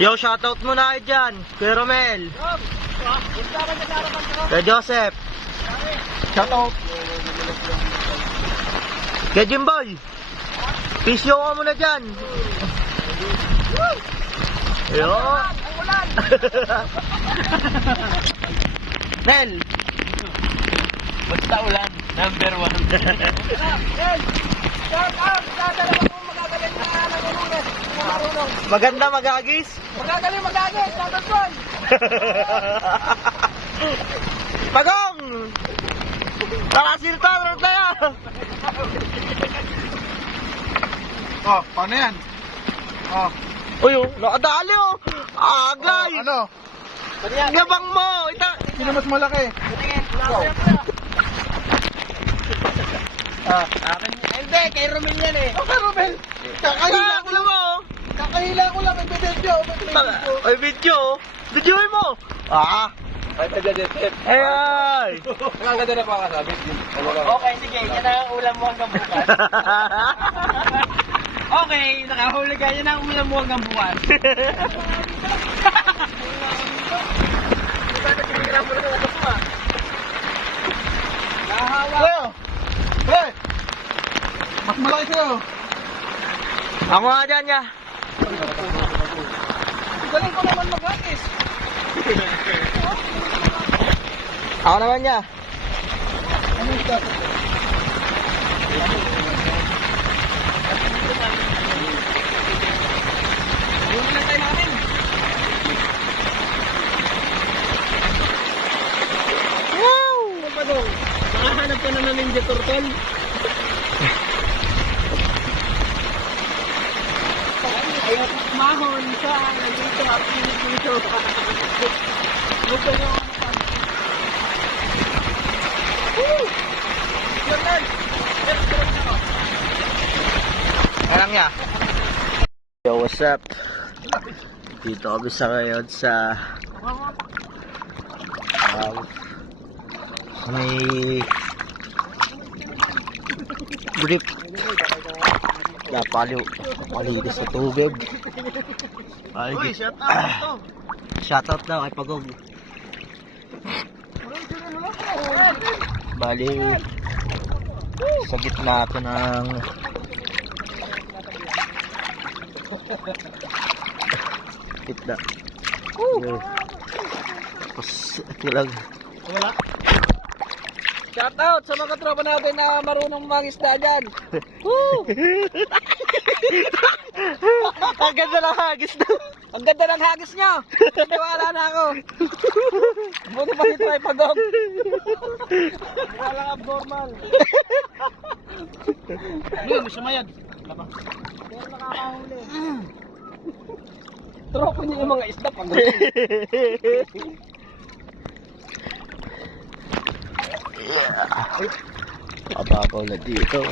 Yo, shoutout muna kayo dyan. Kuya Romel. Kuya Joseph. Shoutout. Kuya Jimboy. Pisyo ka muna dyan. Yo. Ang ulan! Mel. Basta ulan. Number 1. Hey! Shout out! Dadala mo kung magagaling na nangulunan. Marunong. Maganda magagis. Magagaling magagay! Dapat boy! Pagong! Tara silta, tara tayo! Oh, paano yan? Oh, Uy, oh, nakadali oh! Agay! ano? Gabang mo! Sino mas malaki? Ikaw. Akin. Hindi, kay Romel yan eh. Okay, Romel. Kakahila ko lang mo! Kakahila ko lang. Nagbibidyo. Ay, video! Videoin mo! Ah! Ay, taga-detect. Ay, ay! Ang ganda na pakasabi. Okay, sige. Yan ang ulam mo hanggang bukas. Okay, nakahuli ka. Yan ang ulam mo hanggang bukas. Nahawa. Sa'yo. Hey! Mas malaki sa'yo. Ako nga dyan niya. Galing ko naman maghagis. Ako naman niya. Ano yung dapat? Yung pinantay namin. Wow! Pagong, nakahanap ka na ng Ninja Turtle. Ayaw mahon sa nandito at pinipito. Gusto nyo ano pa? Woo! Yun lang! Alam niya. Yo, what's up? Dito kami sa ngayon sa may brick. Napalinis sa tubig. Uy, shout out ito! Shoutout na kay Pagong. Bali, sa gitna ito ng gitna. Yun. Tapos ito lang. Wala? Shout out sa mga tropa natin na marunong mangisda dyan. Woo! Ang ganda ng hagis na. Ang ganda ng hagis nyo! Naniwala na ako. Buti pa si Troy Pagong. Wala abnormal. Yun, sumayad. Pero nakakahuli. Tropa niya yung mga isda pag Ababaw na dito.